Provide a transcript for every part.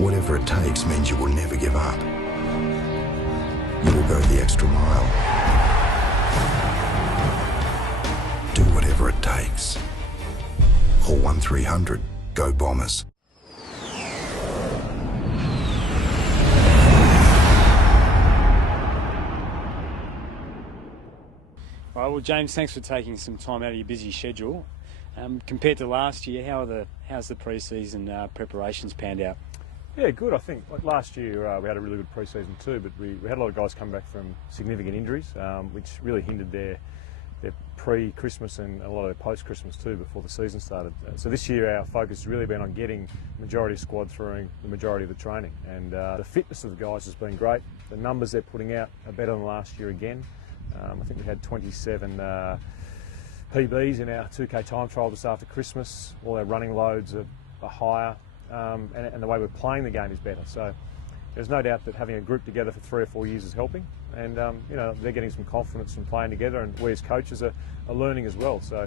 Whatever it takes means you will never give up. You will go the extra mile. Do whatever it takes. Call 1300. Go Bombers. All right, well, James, thanks for taking some time out of your busy schedule. Compared to last year, how's the pre-season preparations panned out? Yeah, good. I think like last year we had a really good pre-season too, but we had a lot of guys come back from significant injuries, which really hindered their pre-Christmas and a lot of their post-Christmas too before the season started. So this year our focus has really been on getting the majority of squad through the majority of the training, and the fitness of the guys has been great. The numbers they're putting out are better than last year again. I think we had 27 PBs in our 2K time trial just after Christmas. All our running loads are higher, and the way we're playing the game is better. So there's no doubt that having a group together for 3 or 4 years is helping, and you know, they're getting some confidence from playing together, and we as coaches are learning as well. So.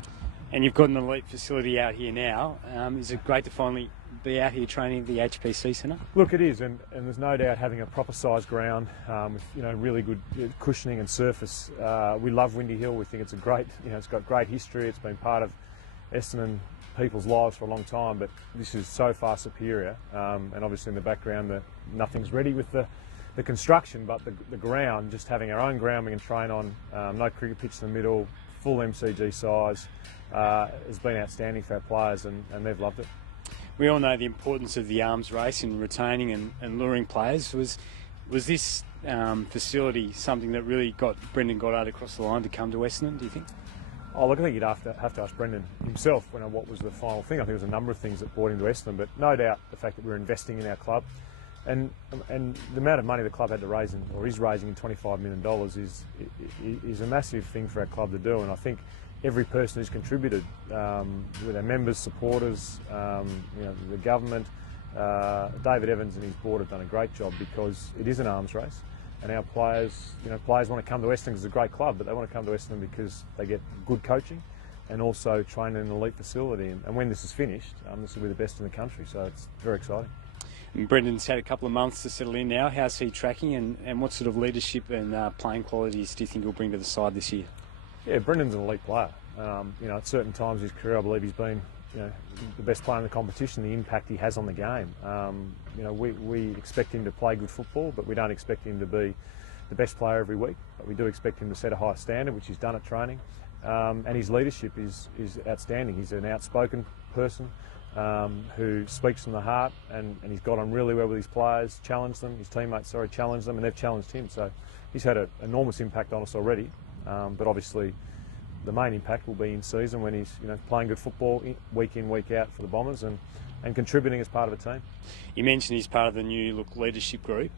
And you've got an elite facility out here now. Is it great to finally be out here training at the HPC Centre? Look, it is, and there's no doubt having a proper sized ground with really good cushioning and surface. We love Windy Hill. We think it's a great, it's got great history. It's been part of Essendon people's lives for a long time, but this is so far superior. And obviously in the background, nothing's ready with the construction, but the ground, just having our own ground we can train on, no cricket pitch in the middle, full MCG size, has been outstanding for our players, and they've loved it. We all know the importance of the arms race in retaining and luring players. Was this facility something that really got Brendan Goddard across the line to come to Essendon, do you think? Oh, look, I think you'd have to ask Brendan himself what was the final thing. I think there was a number of things that brought him to Essendon, but no doubt the fact that we're investing in our club and the amount of money the club had to raise or is raising in $25 million is a massive thing for our club to do, and I think every person who's contributed, with our members, supporters, the government, David Evans and his board have done a great job, because it is an arms race, and our players want to come to Essendon because it's a great club, but they want to come to Essendon because they get good coaching and also train in an elite facility. And when this is finished, this will be the best in the country, so it's very exciting. And Brendan's had a couple of months to settle in now. How's he tracking, and what sort of leadership and playing qualities do you think he'll bring to the side this year? Yeah, Brendan's an elite player. At certain times in his career, I believe he's been, the best player in the competition. The impact he has on the game. We expect him to play good football, but we don't expect him to be the best player every week. But we do expect him to set a high standard, which he's done at training. And his leadership is outstanding. He's an outspoken person who speaks from the heart, and he's got on really well with his players, challenged them, his teammates, challenged them, and they've challenged him. So he's had an enormous impact on us already. But obviously, the main impact will be in season when he's playing good football week in, week out for the Bombers and contributing as part of a team. You mentioned he's part of the new look leadership group,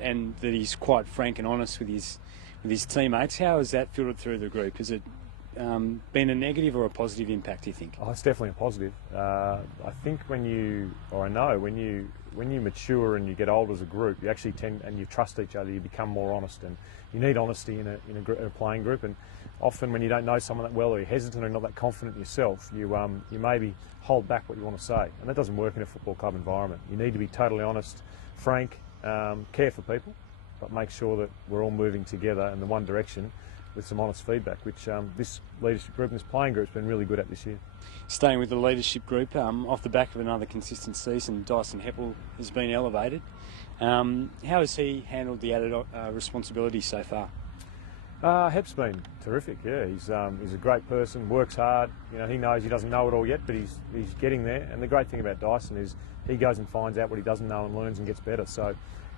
and that he's quite frank and honest with his teammates. How has that filtered through the group? Has it been a negative or a positive impact, do you think? Oh, it's definitely a positive. I think when you mature and you get older as a group, you actually tend, and you trust each other, you become more honest, and you need honesty in a playing group. And often when you don't know someone that well, or you're hesitant or not that confident in yourself, you maybe hold back what you want to say, and that doesn't work in a football club environment. You need to be totally honest, frank, care for people, but make sure that we're all moving together in the one direction with some honest feedback, which this leadership group and this playing group has been really good at this year. Staying with the leadership group, off the back of another consistent season, Dyson Heppel has been elevated. How has he handled the added responsibility so far? Hep's been terrific. Yeah, he's a great person, works hard. He knows he doesn't know it all yet, but he's getting there. And the great thing about Dyson is he goes and finds out what he doesn't know and learns and gets better. So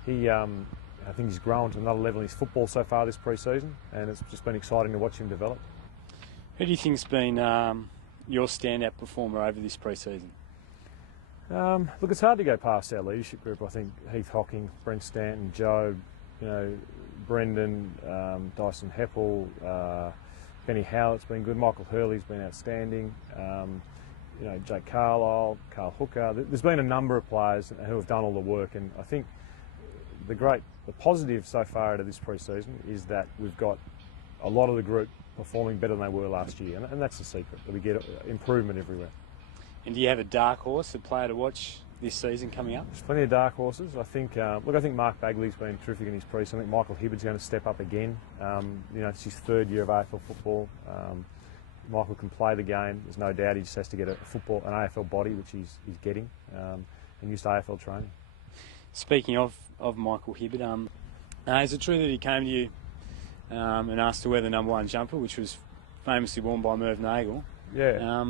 I think he's grown to another level in his football so far this pre-season, and it's just been exciting to watch him develop. Who do you think's been your standout performer over this pre-season? Look, it's hard to go past our leadership group. I think Heath Hocking, Brent Stanton, Joe, Brendan, Dyson Heppel, Benny Howlett's been good. Michael Hurley's been outstanding. Jake Carlisle, Carl Hooker. There's been a number of players who have done all the work, and I think the positive so far out of this pre-season is that we've got a lot of the group performing better than they were last year, and that's the secret, that we get improvement everywhere. And do you have a dark horse, a player to watch this season coming up? There's plenty of dark horses. I think, I think Mark Bagley's been terrific in his pre-season. I think Michael Hibbard's going to step up again. It's his third year of AFL football. Michael can play the game. There's no doubt he just has to get an AFL body, which he's getting, and used to AFL training. Speaking of Michael Hibbard, is it true that he came to you and asked to wear the #1 jumper, which was famously worn by Merv Nagel? Yeah.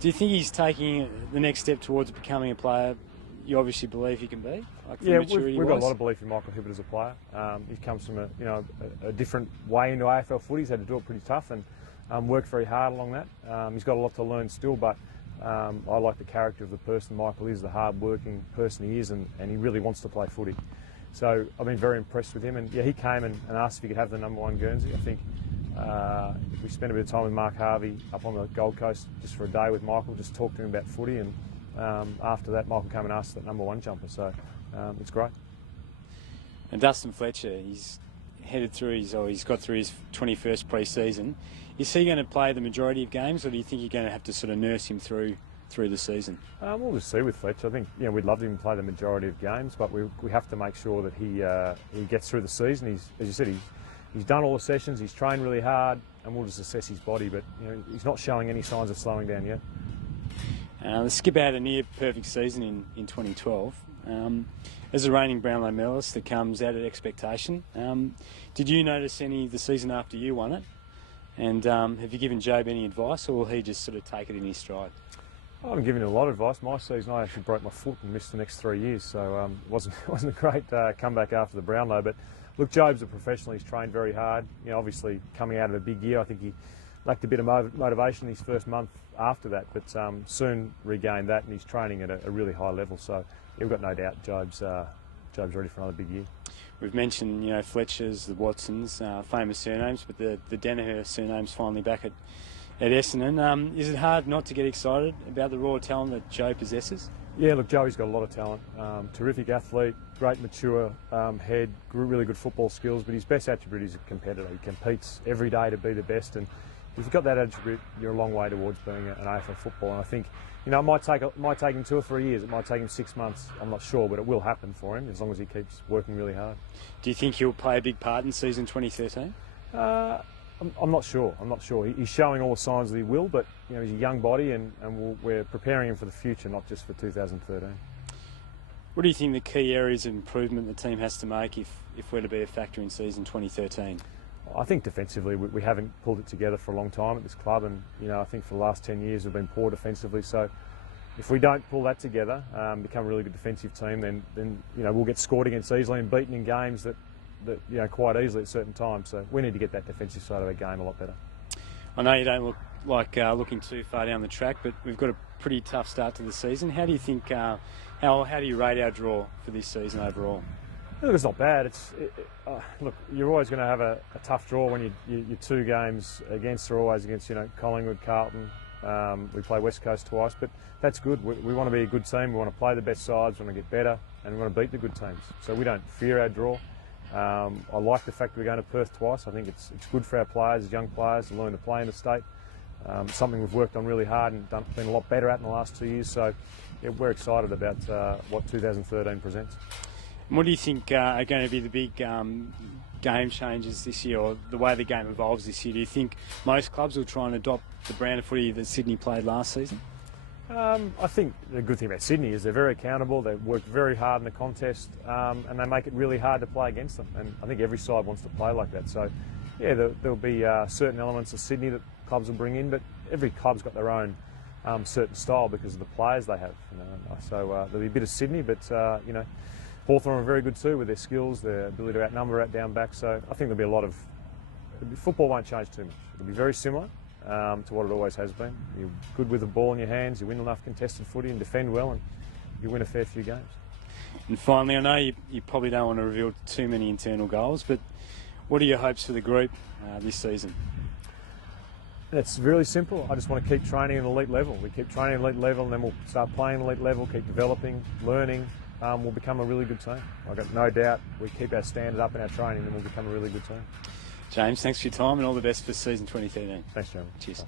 Do you think he's taking the next step towards becoming a player you obviously believe he can be? Yeah, we've got a lot of belief in Michael Hibbard as a player. He comes from a different way into AFL footy. He's had to do it pretty tough and worked very hard along that. He's got a lot to learn still, but I like the character of the person Michael is, the hard-working person he is, and he really wants to play footy. So I've been very impressed with him, and yeah, he came and asked if he could have the #1 Guernsey. I think we spent a bit of time with Mark Harvey up on the Gold Coast just for a day with Michael, just talked to him about footy, and after that Michael came and asked for that #1 jumper, so it's great. And Dustin Fletcher, he's got through his 21st pre-season. Is he going to play the majority of games, or do you think you're going to have to sort of nurse him through the season? We'll just see with Fletcher. I think we'd love him to play the majority of games, but we have to make sure that he gets through the season. As you said, he's done all the sessions, he's trained really hard, and we'll just assess his body, but he's not showing any signs of slowing down yet. The skipper had a near perfect season in 2012. As a reigning Brownlow medalist, that comes out of expectation. Did you notice any the season after you won it? And have you given Job any advice, or will he just sort of take it in his stride? I haven't given him a lot of advice. My season, I actually broke my foot and missed the next 3 years, so it wasn't a great comeback after the Brownlow. But look, Job's a professional. He's trained very hard. Obviously coming out of a big year, I think he lacked a bit of motivation his first month after that, but soon regained that, and he's training at a really high level. So we've got no doubt Job's ready for another big year. We've mentioned, Fletcher's, the Watsons, famous surnames, but the Danaher surname's finally back at Essendon. Is it hard not to get excited about the raw talent that Joe possesses? Yeah, look, Joey's got a lot of talent. Terrific athlete, great mature head, really good football skills, but his best attribute is a competitor. He competes every day to be the best, and if you've got that attribute, you're a long way towards being an AFL footballer. And I think, it might take him 2 or 3 years, it might take him 6 months, I'm not sure, but it will happen for him as long as he keeps working really hard. Do you think he'll play a big part in season 2013? I'm not sure. He's showing all the signs that he will, but he's a young body, and we're preparing him for the future, not just for 2013. What do you think the key areas of improvement the team has to make if we're to be a factor in season 2013? I think defensively we haven't pulled it together for a long time at this club, and I think for the last 10 years we've been poor defensively. So if we don't pull that together, become a really good defensive team, then we'll get scored against easily and beaten in games that quite easily at certain times. So we need to get that defensive side of our game a lot better. I know you don't look like looking too far down the track, but we've got a pretty tough start to the season. How do you think? How do you rate our draw for this season overall? Look, it's not bad. Look, you're always going to have a tough draw when your 2 games against are always against Collingwood, Carlton. We play West Coast twice, but that's good. We want to be a good team. We want to play the best sides. We want to get better, and we want to beat the good teams. So we don't fear our draw. I like the fact we're going to Perth twice. I think it's good for our players, young players, to learn to play in the state. Something we've worked on really hard and been a lot better at in the last 2 years. So yeah, we're excited about what 2013 presents. And what do you think are going to be the big game changes this year, or the way the game evolves this year? Do you think most clubs will try and adopt the brand of footy that Sydney played last season? I think the good thing about Sydney is they're very accountable, they work very hard in the contest, and they make it really hard to play against them. And I think every side wants to play like that. So, yeah, there'll be certain elements of Sydney that clubs will bring in, but every club's got their own certain style because of the players they have. So there'll be a bit of Sydney, but Hawthorn are very good too with their skills, their ability to outnumber, out down back. So I think there'll be a lot of football won't change too much. It'll be very similar to what it always has been. You're good with the ball in your hands, you win enough contested footy and defend well, and you win a fair few games. And finally, I know you probably don't want to reveal too many internal goals, but what are your hopes for the group this season? It's really simple. I just want to keep training at an elite level. We keep training at elite level, and then we'll start playing at elite level, keep developing, learning. We'll become a really good team. I've got no doubt we keep our standard up in our training, then we'll become a really good team. James, thanks for your time and all the best for season 2013. Thanks, Jeremy. Cheers.